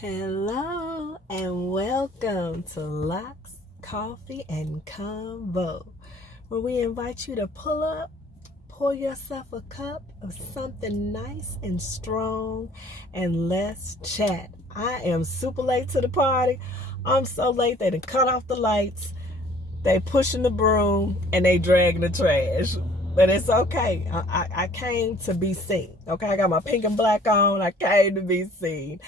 Hello and welcome to Locks, Coffee, and Convo, where we invite you to pull up, pour yourself a cup of something nice and strong, and let's chat. I am super late to the party. I'm so late they done cut off the lights, they pushing the broom, and they dragging the trash. But it's okay. I came to be seen. Okay, I got my pink and black on. I came to be seen.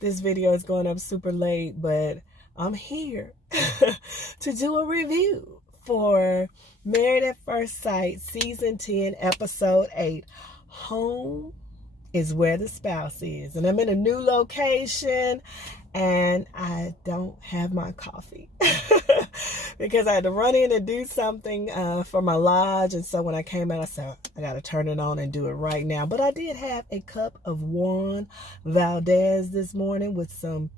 This video is going up super late, but I'm here to do a review for Married at First Sight, Season 10, Episode 8. Home is where the spouse is. And I'm in a new location, and I don't have my coffee because I had to run in and do something for my lodge. And so when I came out, I said, I got to turn it on and do it right now. But I did have a cup of Juan Valdez this morning with some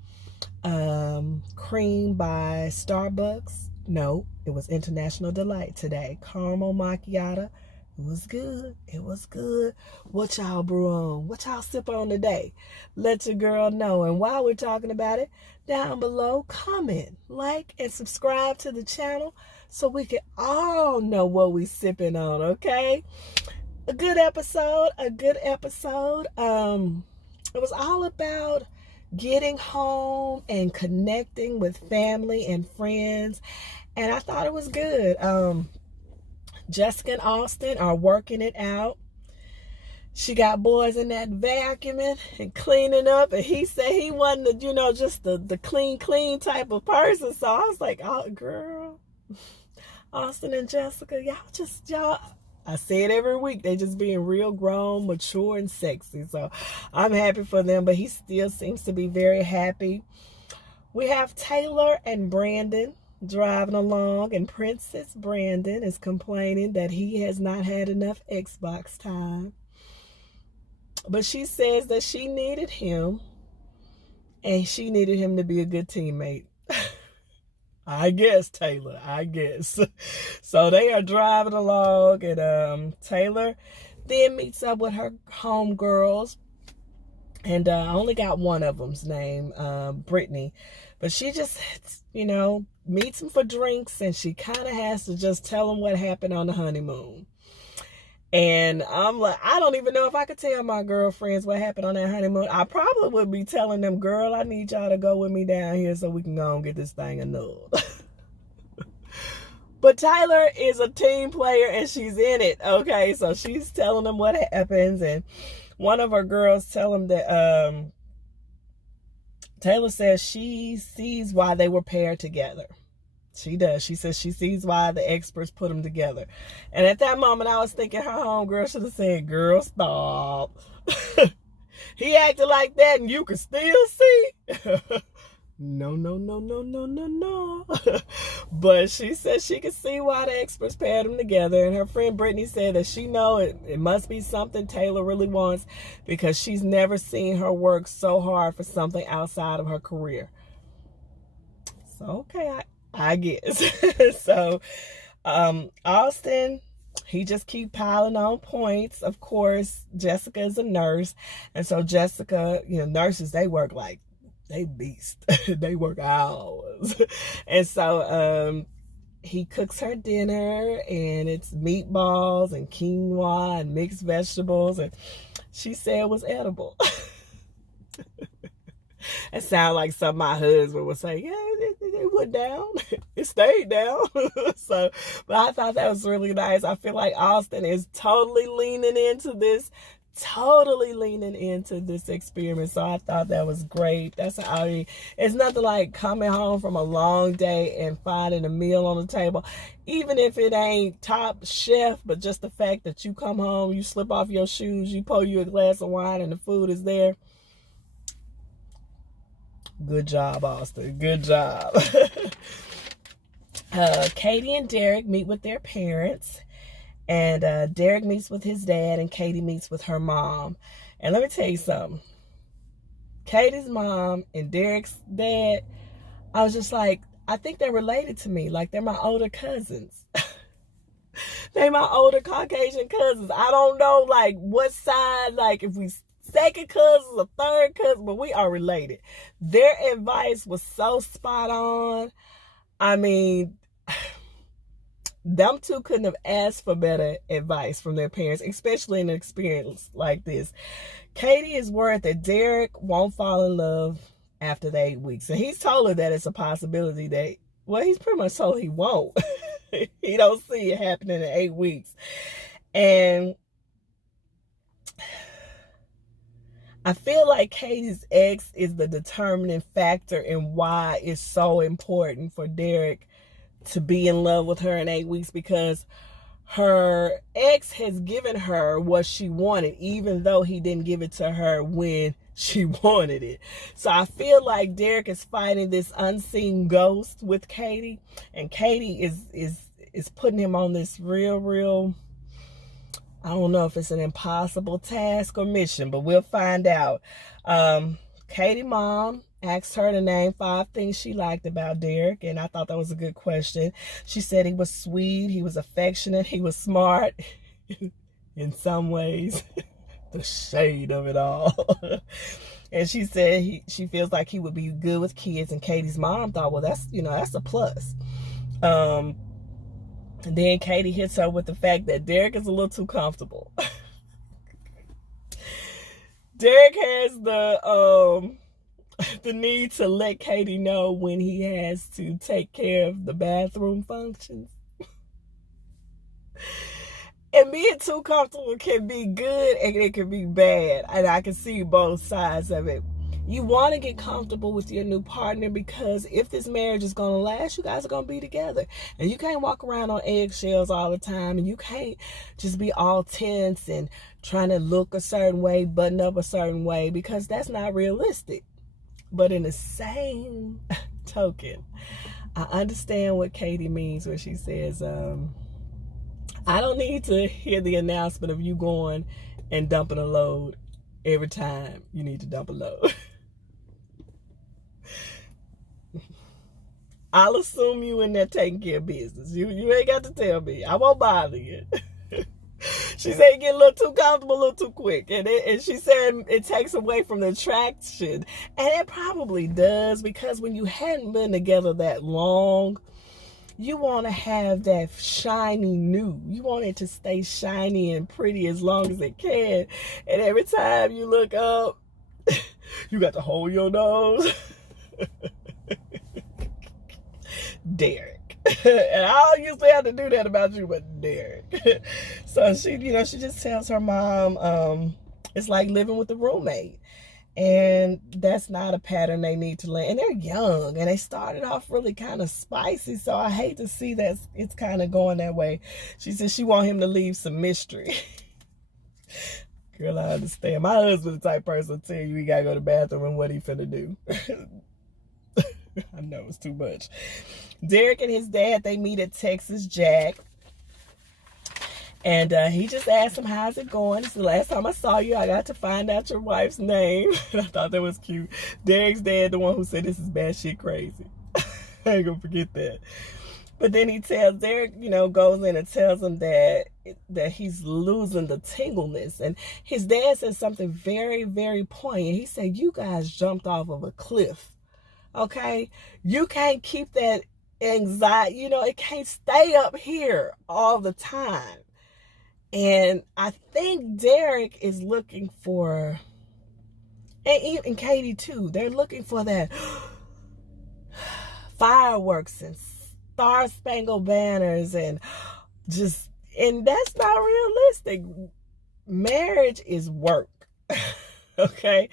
cream by Starbucks. No, it was International Delight today. Caramel macchiato. It was good. It was good. What y'all brew on? What y'all sip on today? Let your girl know. And while we're talking about it, down below, comment, like, and subscribe to the channel so we can all know what we sipping on, okay? A good episode. It was all about getting home and connecting with family and friends. And I thought it was good. Jessica and Austin are working it out. She got boys in that vacuuming and cleaning up, and he said he wasn't, just the clean type of person. So I was like, oh, girl, Austin and Jessica, y'all. I say it every week. They just being real grown, mature, and sexy. So I'm happy for them, but he still seems to be very happy. We have Taylor and Brandon driving along, and Princess Brandon is complaining that he has not had enough Xbox time. But she says that she needed him, and she needed him to be a good teammate. I guess, Taylor, I guess. So they are driving along, and Taylor then meets up with her homegirls. And I only got one of them's name, Brittany. But she just, meets him for drinks, and she kind of has to just tell him what happened on the honeymoon. And I'm like, I don't even know if I could tell my girlfriends what happened on that honeymoon. I probably would be telling them, girl, I need y'all to go with me down here so we can go and get this thing annulled. But Tyler is a team player, and she's in it, okay? So she's telling them what happens, and one of her girls tell him that Taylor says she sees why they were paired together. She does. She says she sees why the experts put them together. And at that moment, I was thinking her homegirl should have said, girl, stop. He acted like that and you can still see. No. But she said she could see why the experts paired them together. And her friend Brittany said that she know it must be something Taylor really wants, because she's never seen her work so hard for something outside of her career. So, okay, I guess. So, Austin, he just keep piling on points. Of course, Jessica is a nurse. And so Jessica, nurses, they work like, they beast. They work hours. And so he cooks her dinner, and it's meatballs and quinoa and mixed vegetables, and she said it was edible. It sounded like something my husband would say. Yeah, it went down. It stayed down. So, but I thought that was really nice. I feel like Austin is totally leaning into this experiment. So I thought that was great. That's how it's nothing like coming home from a long day and finding a meal on the table, even if it ain't top chef, but just the fact that you come home, you slip off your shoes, you pour you a glass of wine, and the food is there. Good job, Austin. Good job. Katie and Derek meet with their parents. And Derek meets with his dad, and Katie meets with her mom. And let me tell you something. Katie's mom and Derek's dad, I was just like, I think they're related to me. Like, they're my older cousins. They're my older Caucasian cousins. I don't know, like, what side, like, if we second cousins, a third cousin, but we are related. Their advice was so spot on. I mean, them two couldn't have asked for better advice from their parents, especially in an experience like this. Katie is worried that Derek won't fall in love after the 8 weeks. And he's told her that it's a possibility that, well, he's pretty much told he won't. He don't see it happening in 8 weeks. And I feel like Katie's ex is the determining factor in why it's so important for Derek to be in love with her in 8 weeks, because her ex has given her what she wanted, even though he didn't give it to her when she wanted it. So I feel like Derek is fighting this unseen ghost with Katie, and Katie is putting him on this real, I don't know if it's an impossible task or mission, but we'll find out. Katie mom asked her to name 5 things she liked about Derek, and I thought that was a good question. She said he was sweet, he was affectionate, he was smart in some ways. The shade of it all. And she said she feels like he would be good with kids, and Katie's mom thought, well, that's a plus. And then Katie hits her with the fact that Derek is a little too comfortable. Derek has the need to let Katie know when he has to take care of the bathroom functions. And being too comfortable can be good and it can be bad. And I can see both sides of it. You want to get comfortable with your new partner, because if this marriage is going to last, you guys are going to be together. And you can't walk around on eggshells all the time. And you can't just be all tense and trying to look a certain way, button up a certain way, because that's not realistic. But in the same token, I understand what Katie means when she says, I don't need to hear the announcement of you going and dumping a load every time you need to dump a load. I'll assume you in there taking care of business. You ain't got to tell me. I won't bother you. She said you get a little too comfortable, a little too quick. And she said it takes away from the attraction. And it probably does, because when you hadn't been together that long, you want to have that shiny new. You want it to stay shiny and pretty as long as it can. And every time you look up, you got to hold your nose. Derek. And I don't used to have to do that about you, but Derek. So she just tells her mom, it's like living with a roommate. And that's not a pattern they need to learn. And they're young, and they started off really kind of spicy. So I hate to see that it's kind of going that way. She said she want him to leave some mystery. Girl, I understand. My husband's the type person to tell you he got to go to the bathroom and what he finna do. I know it's too much. Derek and his dad, they meet at Texas Jack. And he just asked him, how's it going? He said, last time I saw you, I got to find out your wife's name. And I thought that was cute. Derek's dad, the one who said this is bad shit crazy. I ain't gonna forget that. But then he tells Derek, goes in and tells him that he's losing the tingleness. And his dad says something very, very poignant. He said, you guys jumped off of a cliff. Okay? You can't keep that anxiety, it can't stay up here all the time. And I think Derek is looking for, and even Katie too, they're looking for that fireworks and star-spangled banners and that's not realistic. Marriage is work. Okay?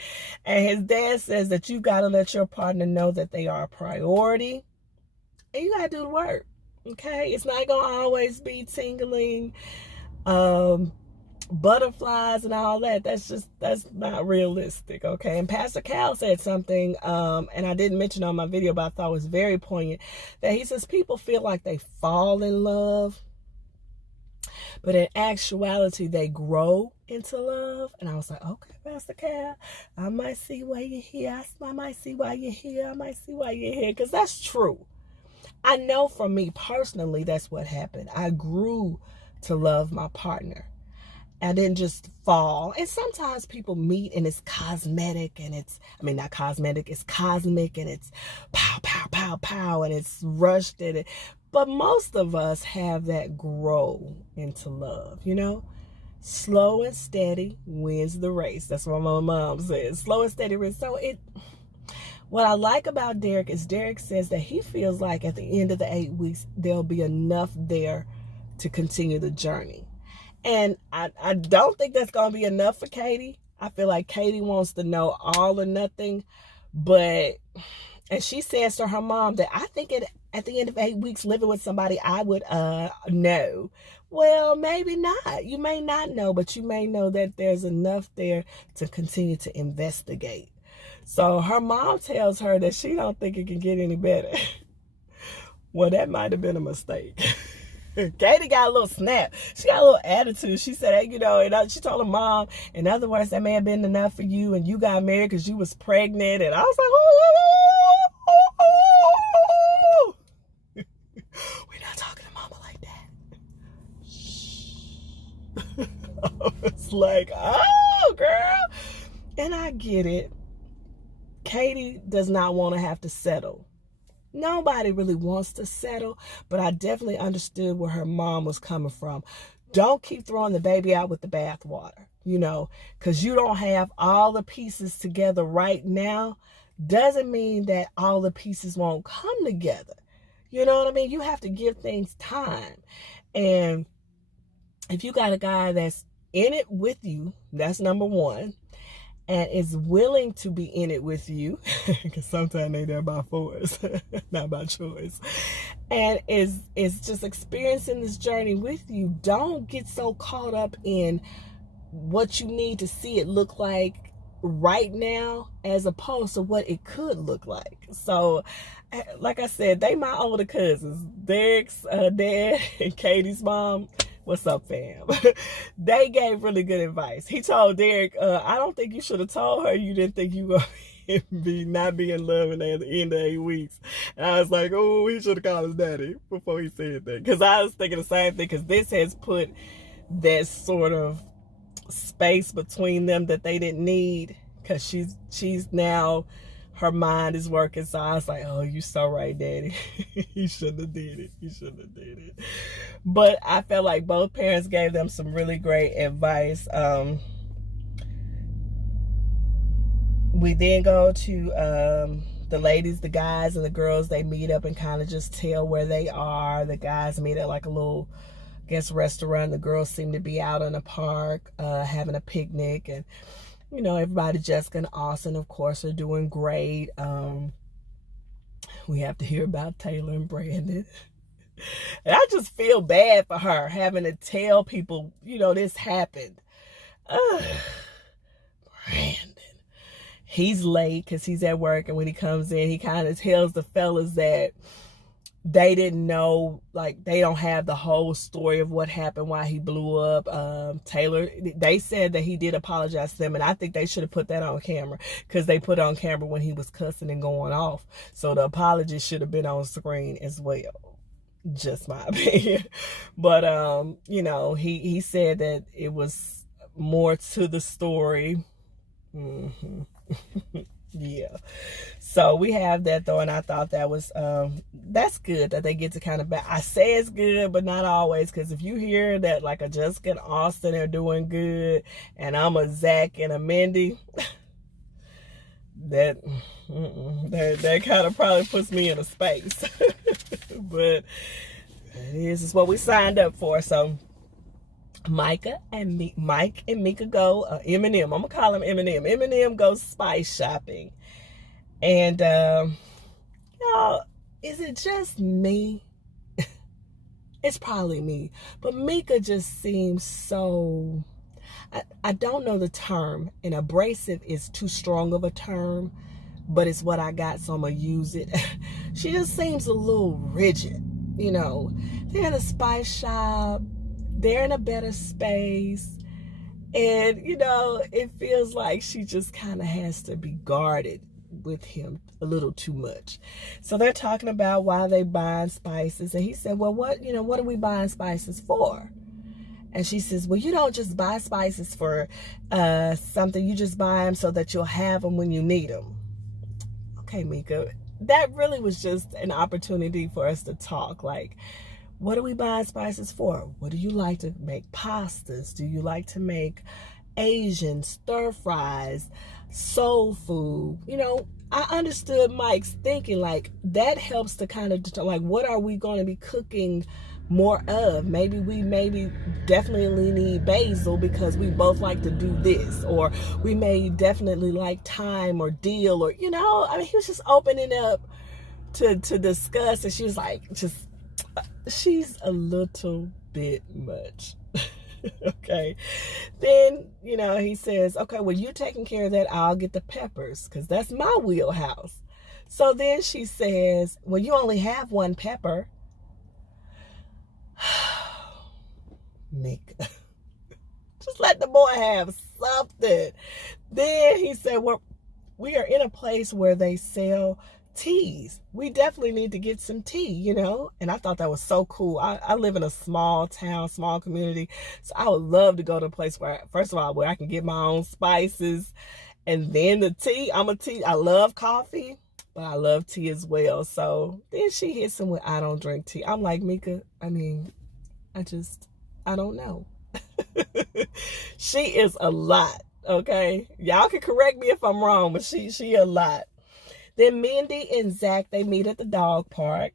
And his dad says that you got to let your partner know that they are a priority, and you got to do the work. Okay? It's not going to always be tingling, butterflies and all that. That's not realistic. Okay? And Pastor Cal said something, and I didn't mention on my video, but I thought it was very poignant, that he says people feel like they fall in love, but in actuality, they grow into love. And I was like, okay, Pastor Cal, I might see why you're here. I might see why you're here. I might see why you're here. Because that's true. I know for me personally, that's what happened. I grew to love my partner. I didn't just fall. And sometimes people meet and it's cosmetic and not cosmetic, it's cosmic and it's pow, pow, pow, pow, and it's rushed in it. But most of us have that grow into love, Slow and steady wins the race. That's what my mom says. Slow and steady wins. So what I like about Derek is Derek says that he feels like at the end of the 8 weeks, there'll be enough there to continue the journey. And I don't think that's going to be enough for Katie. I feel like Katie wants to know all or nothing. And she says to her mom that I think at the end of 8 weeks living with somebody, I would know. Well, maybe not. You may not know, but you may know that there's enough there to continue to investigate. So her mom tells her that she don't think it can get any better. Well, that might have been a mistake. Katie got a little snap. She got a little attitude. She said, hey, and she told her mom, in other words, that may have been enough for you and you got married because you was pregnant. And I was like, oh. We're not talking to mama like that. Shh. I was like, oh, girl. And I get it. Katie does not want to have to settle. Nobody really wants to settle, but I definitely understood where her mom was coming from. Don't keep throwing the baby out with the bathwater, because you don't have all the pieces together right now. Doesn't mean that all the pieces won't come together. You know what I mean? You have to give things time. And if you got a guy that's in it with you, that's number one, and is willing to be in it with you, because sometimes they there by force, not by choice, and is just experiencing this journey with you, don't get so caught up in what you need to see it look like right now as opposed to what it could look like. So, like I said, they my older cousins, Derek's dad and Katie's mom. What's up, fam? They gave really good advice. He told Derek, I don't think you should have told her you didn't think you were going to not be in love at the end of 8 weeks. And I was like, oh, he should have called his daddy before he said that. Because I was thinking the same thing, because this has put that sort of space between them that they didn't need, because she's now, her mind is working. So I was like, oh, you so right, daddy. He shouldn't have did it. But I felt like both parents gave them some really great advice. We then go to the ladies, the guys, and the girls. They meet up and kind of just tell where they are. The guys meet at like a little, restaurant. The girls seem to be out in the park having a picnic. And everybody, Jessica and Austin, of course, are doing great. We have to hear about Taylor and Brandon. And I just feel bad for her having to tell people, this happened. Brandon. He's late because he's at work. And when he comes in, he kind of tells the fellas that they didn't know, like, they don't have the whole story of what happened, why he blew up. Taylor, they said that he did apologize to them, and I think they should have put that on camera, because they put it on camera when he was cussing and going off. So the apology should have been on screen as well. Just my opinion. But, he said that it was more to the story. Yeah. So we have that though, and I thought that was that's good that they get to kind of I say it's good, but not always, because if you hear that like a Jessica and Austin are doing good and I'm a Zach and a Mindy, that kind of probably puts me in a space. But this is what we signed up for. So Mike and Mika go Eminem. I'm gonna call him Eminem. Eminem goes spice shopping, and y'all, is it just me? It's probably me, but Mika just seems so. I don't know the term, and abrasive is too strong of a term, but it's what I got, so I'm gonna use it. She just seems a little rigid. They're in a spice shop. They're in a better space, and it feels like she just kind of has to be guarded with him a little too much. So they're talking about why they buying spices, and he said, well, what are we buying spices for? And she says, well, you don't just buy spices for something. You just buy them so that you'll have them when you need them. Okay, Mika, that really was just an opportunity for us to talk. Like, what do we buy spices for? What do you like to make? Pastas? Do you like to make Asian stir fries, soul food? You know, I understood Mike's thinking. Like, that helps to kind of, like, what are we going to be cooking more of? Maybe we definitely need basil because we both like to do this, or we may definitely like thyme or dill, or, you know, I mean, he was just opening up to discuss, and she was like, she's a little bit much. Okay. Then, you know, he says, okay, well, you taking care of that, I'll get the peppers, because that's my wheelhouse. So then she says, well, you only have one pepper. Mika, just let the boy have something. Then he said, well, we are in a place where they sell teas. We definitely need to get some tea, you know? And I thought that was so cool. I live in a small town, small community. So I would love to go to a place where, first of all, where I can get my own spices. And then the tea, I love coffee, but I love tea as well. So then she hits him with, I don't drink tea. I'm like, Mika, I mean, I don't know. She is a lot, okay? Y'all can correct me if I'm wrong, but she a lot. Then Mindy and Zach, they meet at the dog park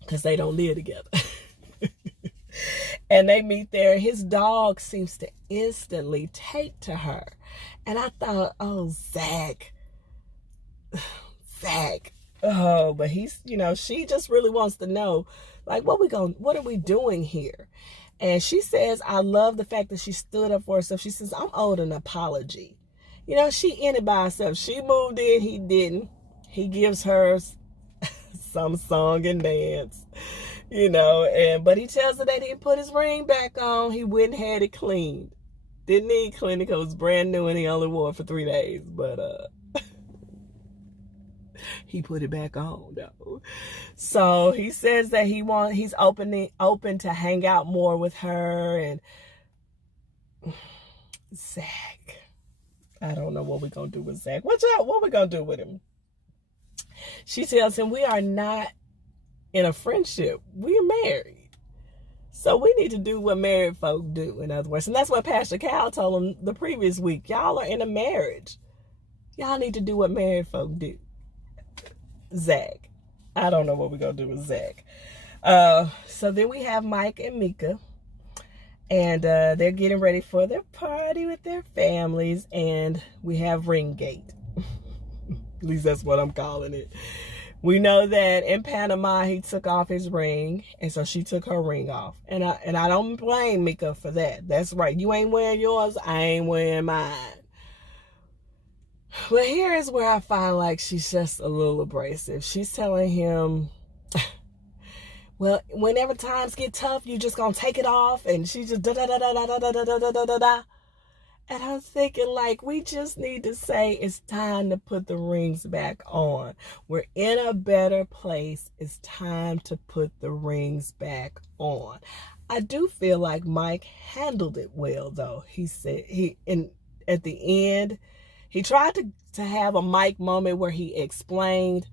because they don't live together. And they meet there. His dog seems to instantly take to her. And I thought, oh, Zach. Oh, but he's, you know, she just really wants to know, like, what are we doing here? And she says, I love the fact that she stood up for herself. She says, I'm owed an apology. You know, she in it by herself. She moved in, he didn't. He gives her some song and dance, you know, but he tells her that he put his ring back on. He went and had it cleaned. Didn't need cleaning because it was brand new and he only wore it for 3 days. But he put it back on though. So he says that he's open to hang out more with her. And Zach, I don't know what we're gonna do with Zach. What we gonna do with him? She tells him we are not in a friendship. We are married. So we need to do what married folk do, in other words. And that's what Pastor Cal told him the previous week. Y'all are in a marriage. Y'all need to do what married folk do. Zach. I don't know what we're going to do with Zach. So then we have Mike and Mika. And they're getting ready for their party with their families. And we have Ringgate. At least that's what I'm calling it. We know that in Panama, he took off his ring. And so she took her ring off. And I don't blame Mika for that. That's right. You ain't wearing yours. I ain't wearing mine. But here is where I find like she's just a little abrasive. She's telling him, well, whenever times get tough, you just gonna take it off. And she just da-da-da-da-da-da-da-da-da-da-da. And I'm thinking, like, we just need to say it's time to put the rings back on. We're in a better place. It's time to put the rings back on. I do feel like Mike handled it well, though. He said at the end, he tried to have a Mike moment where he explained.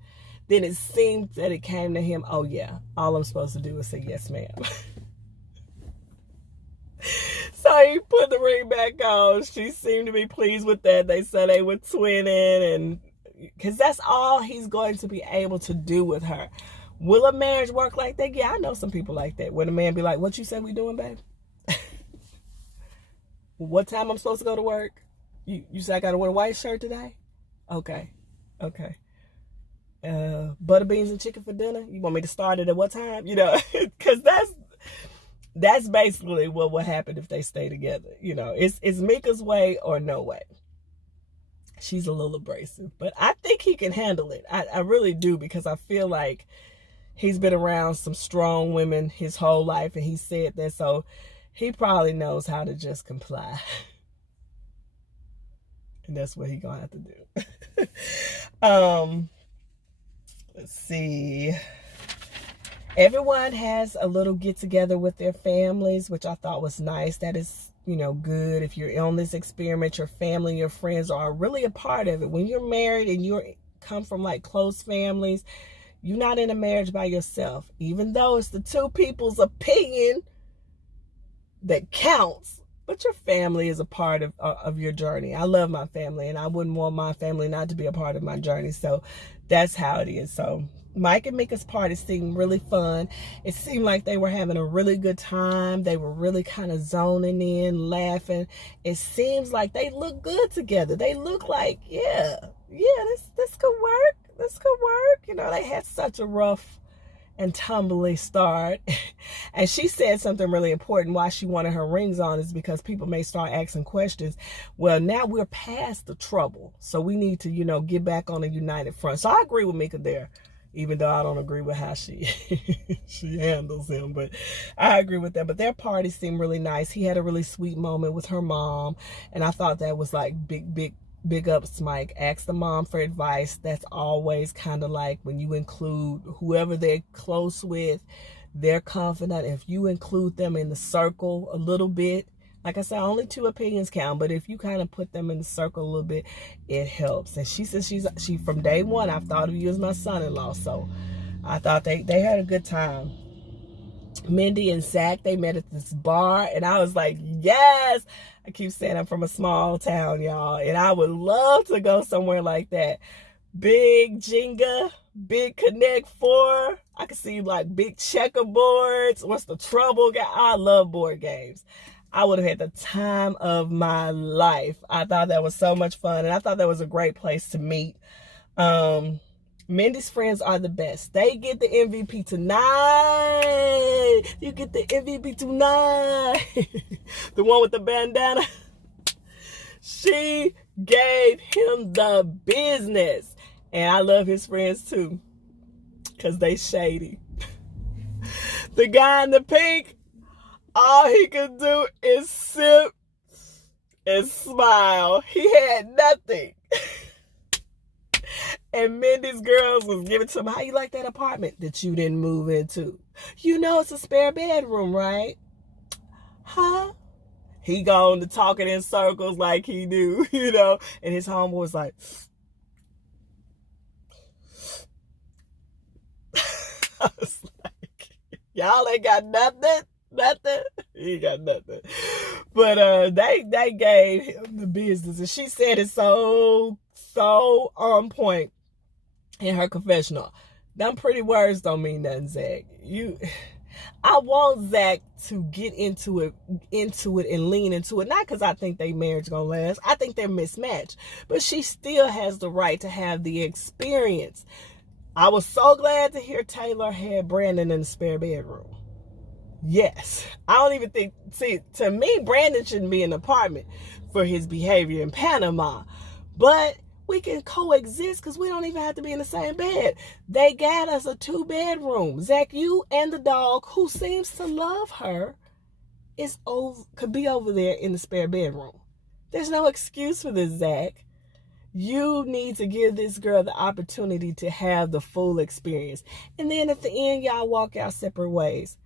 Then it seemed that it came to him, oh, yeah, all I'm supposed to do is say, yes, ma'am. So he put the ring back on. She seemed to be pleased with that. They said they were twinning, and because that's all he's going to be able to do with her. Will a marriage work like that? Yeah, I know some people like that. When a man be like, what you said we doing, babe? What time I'm supposed to go to work? You said I got to wear a white shirt today? Okay. Butter beans and chicken for dinner? You want me to start it at what time? You know, because that's basically what will happen if they stay together. You know, it's Mika's way or no way. She's a little abrasive, but I think he can handle it. I really do, because I feel like he's been around some strong women his whole life, and he said that, so he probably knows how to just comply. And that's what he's gonna have to do. Let's see. Everyone has a little get together with their families, which I thought was nice. That is, good. If you're on this experiment, your family and your friends are really a part of it. When you're married and you come from like close families, you're not in a marriage by yourself. Even though it's the two people's opinion that counts, but your family is a part of your journey. I love my family, and I wouldn't want my family not to be a part of my journey. So that's how it is. So Mike and Mika's party seemed really fun. It seemed like they were having a really good time. They were really kind of zoning in, laughing. It seems like they look good together. They look like, this could work. This could work. They had such a rough and tumbly start. And she said something really important. Why she wanted her rings on is because people may start asking questions. Well, now we're past the trouble, so we need to get back on a united front. So I agree with Mika there, even though I don't agree with how she she handles him, but I agree with that. But their party seemed really nice. He had a really sweet moment with her mom, and I thought that was like big ups, Mike. Ask the mom for advice. That's always kind of like when you include whoever they're close with, they're confident. If you include them in the circle a little bit, like I said, only 2 opinions count, but if you kind of put them in the circle a little bit, it helps. And she says she from day one, I've thought of you as my son-in-law. So I thought they had a good time. Mindy and Zach, they met at this bar, and I was like, yes. I keep saying I'm from a small town, y'all, and I would love to go somewhere like that. Big Jenga, big Connect 4. I could see like big checkerboards. What's the trouble? I love board games. I would have had the time of my life. I thought that was so much fun, and I thought that was a great place to meet. Mindy's friends are the best. They get the MVP tonight. You get the MVP tonight. The one with the bandana. She gave him the business. And I love his friends too, because they shady. The guy in the pink, all he could do is sip and smile. He had nothing. And Mindy's girls was giving to him, how you like that apartment that you didn't move into? It's a spare bedroom, right? Huh? He gone to talking in circles like he do, and his homeboy was like, I was like, y'all ain't got nothing. He got nothing. But they gave him the business, and she said it so on point in her confessional. Them pretty words don't mean nothing, Zach. I want Zach to get into it and lean into it. Not because I think their marriage gonna last. I think they're mismatched. But she still has the right to have the experience. I was so glad to hear Taylor had Brandon in the spare bedroom. Yes. I don't even think, to me, Brandon shouldn't be in an apartment for his behavior in Panama. But we can coexist because we don't even have to be in the same bed. They got us a 2-bedroom. Zach, you and the dog, who seems to love her, could be over there in the spare bedroom. There's no excuse for this, Zach. You need to give this girl the opportunity to have the full experience. And then at the end, y'all walk out separate ways.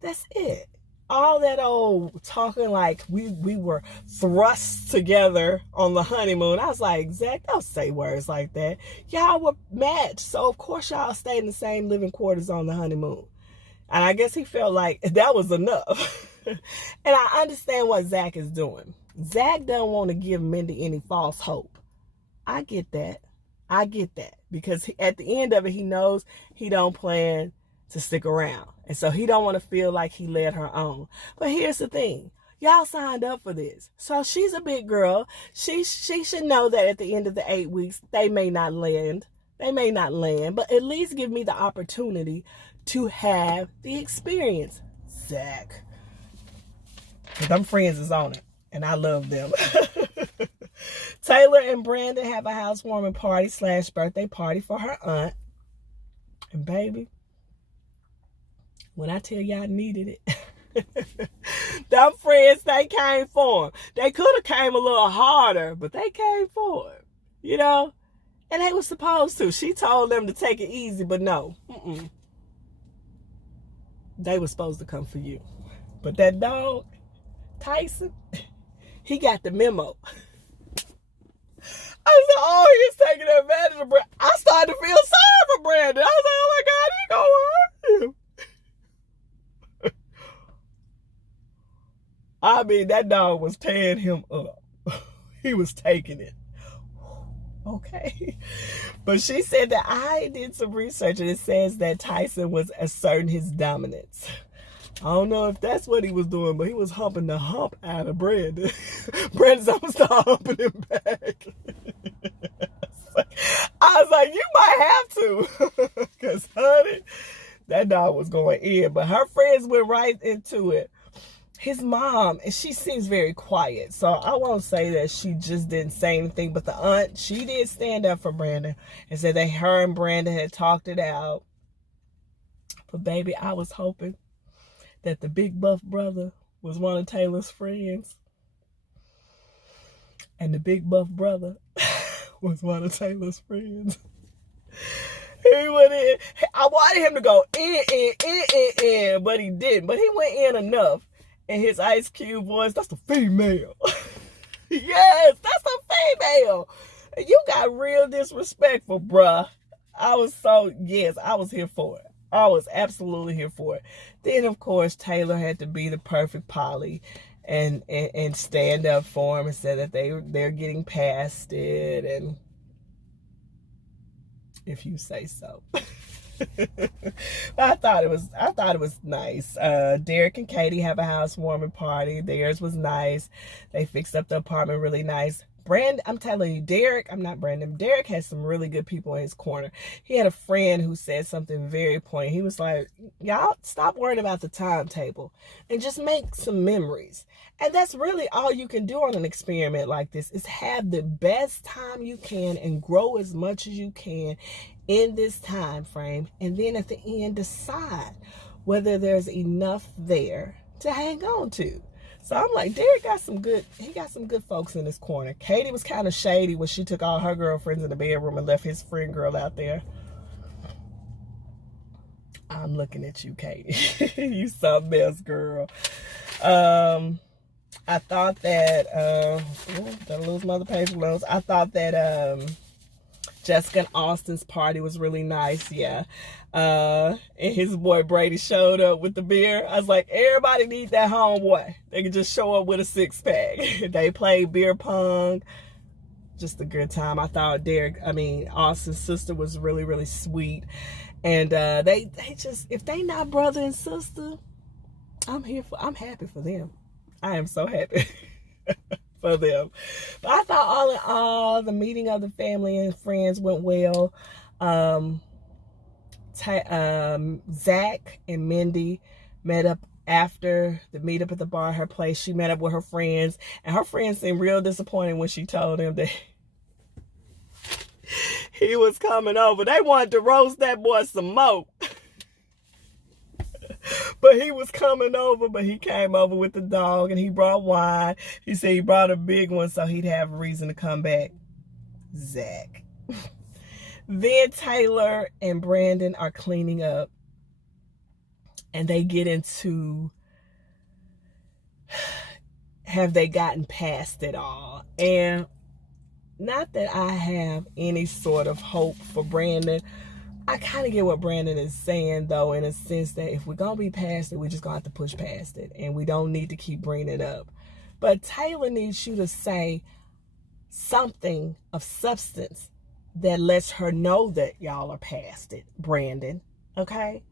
That's it. All that old talking like we were thrust together on the honeymoon. I was like, Zach, don't say words like that. Y'all were matched, so of course y'all stayed in the same living quarters on the honeymoon. And I guess he felt like that was enough. And I understand what Zach is doing. Zach don't want to give Mindy any false hope. I get that. Because at the end of it, he knows he don't plan to stick around. And so he don't want to feel like he led her on. But here's the thing. Y'all signed up for this. So she's a big girl. She should know that at the end of the 8 weeks, they may not land. But at least give me the opportunity to have the experience. Zach. Them friends is on it. And I love them. Taylor and Brandon have a housewarming party / birthday party for her aunt. And baby, when I tell y'all I needed it, them friends, they came for him. They could have came a little harder, but they came for him, And they were supposed to. She told them to take it easy, but no. they were supposed to come for you. But that dog, Tyson, he got the memo. I said, oh, he's taking advantage of Brandon. I started to feel sorry for Brandon. I was like, oh my God, he gonna hurt him. I mean, that dog was tearing him up. He was taking it. Okay. But she said that I did some research and it says that Tyson was asserting his dominance. I don't know if that's what he was doing, but he was humping the hump out of Brandon. Brandon's almost started humping him back. I was like, you might have to. Because, honey, that dog was going in. But her friends went right into it. His mom, and she seems very quiet, so I won't say that she just didn't say anything, but the aunt, she did stand up for Brandon and said that her and Brandon had talked it out. But baby, I was hoping that the big buff brother was one of Taylor's friends, and the big buff brother was one of Taylor's friends. He went in. I wanted him to go in, but he didn't. But he went in enough. In his Ice Cube voice, that's the female. Yes, that's the female. You got real disrespectful, bruh. I was here for it. I was absolutely here for it. Then, of course, Taylor had to be the perfect Polly and stand up for him and say that they're getting past it, and if you say so. I thought it was nice. Derek and Katie have a housewarming party. Theirs was nice. They fixed up the apartment really nice. I'm telling you, Derek has some really good people in his corner. He had a friend who said something very poignant. He was like, y'all stop worrying about the timetable and just make some memories. And that's really all you can do on an experiment like this, is have the best time you can and grow as much as you can in this time frame. And then at the end, decide whether there's enough there to hang on to. So I'm like, Derek got some good folks in his corner. Katie was kind of shady when she took all her girlfriends in the bedroom and left his friend girl out there. I'm looking at you, Katie. You something else, girl. I thought that, did I lose my other page notes? I thought that Jessica and Austin's party was really nice, yeah. And his boy Brady showed up with the beer. I was like, everybody needs that homeboy. They can just show up with a 6-pack. They played beer pong. Just a good time. I thought Austin's sister was really, really sweet. And they just, if they not brother and sister, I'm happy for them. I am so happy for them. But I thought all in all, the meeting of the family and friends went well. Zach and Mindy met up after the meetup at the bar at her place. She met up with her friends, and her friends seemed real disappointed when she told them that he was coming over. They wanted to roast that boy some more. But he was coming over, but he came over with the dog, and he brought wine. He said he brought a big one so he'd have a reason to come back. Zach. Then Taylor and Brandon are cleaning up, and they get into, have they gotten past it all? And not that I have any sort of hope for Brandon. I kind of get what Brandon is saying, though, in a sense that if we're going to be past it, we're just going to have to push past it. And we don't need to keep bringing it up. But Taylor needs you to say something of substance that lets her know that y'all are past it, Brandon. Okay?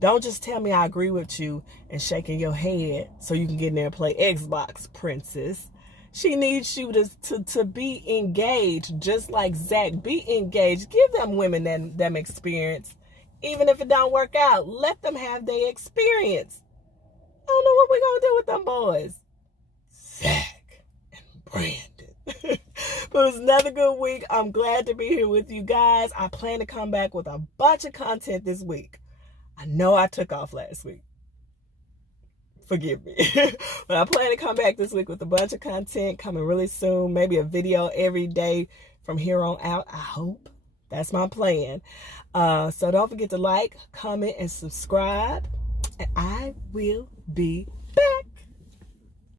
Don't just tell me I agree with you and shaking your head so you can get in there and play Xbox, princess. She needs you to be engaged, just like Zach. Be engaged. Give them women them experience. Even if it don't work out, let them have their experience. I don't know what we're going to do with them boys. Zach and Brandon. But it was another good week. I'm glad to be here with you guys. I plan to come back with a bunch of content this week. I know I took off last week. Forgive me. But I plan to come back this week with a bunch of content coming really soon. Maybe a video every day from here on out. I hope. That's my plan. So don't forget to like, comment, and subscribe. and I will be